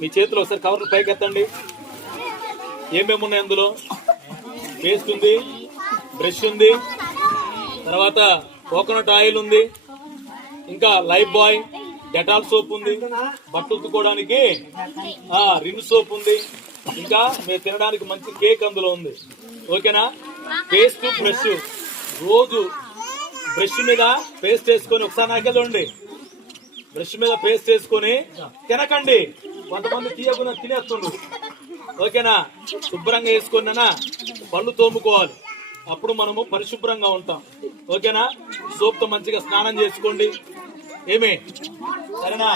మీ చేతిలో ఒకసారి కవర్లు పైకి ఎత్తండి. ఏమేమి ఉన్నాయి అందులో? పేస్ట్ ఉంది, బ్రష్ ఉంది, తర్వాత కోకోనట్ ఆయిల్ ఉంది, ఇంకా లైఫ్ బాయ్, డెటాల్ సోప్ ఉంది, బట్టలు ఉతుకోవడానికి రిన్ సోప్ ఉంది, ఇంకా మీరు తినడానికి మంచి కేక్ అందులో ఉంది. ఓకేనా? పేస్ట్ బ్రష్, రోజు బ్రష్ మీద పేస్ట్ వేసుకొని ఒకసారి నాకే చూడండి, బ్రష్ మీద పేస్ట్ వేసుకొని తినకండి. కొంతమంది తీయకుండా తినేస్తుండ్రు. ఓకేనా? శుభ్రంగా వేసుకున్నా పళ్ళు తోముకోవాలి, అప్పుడు మనము పరిశుభ్రంగా ఉంటాం. ఓకేనా? సోప్ తో మంచిగా స్నానం చేసుకోండి. ఏమి సరేనా?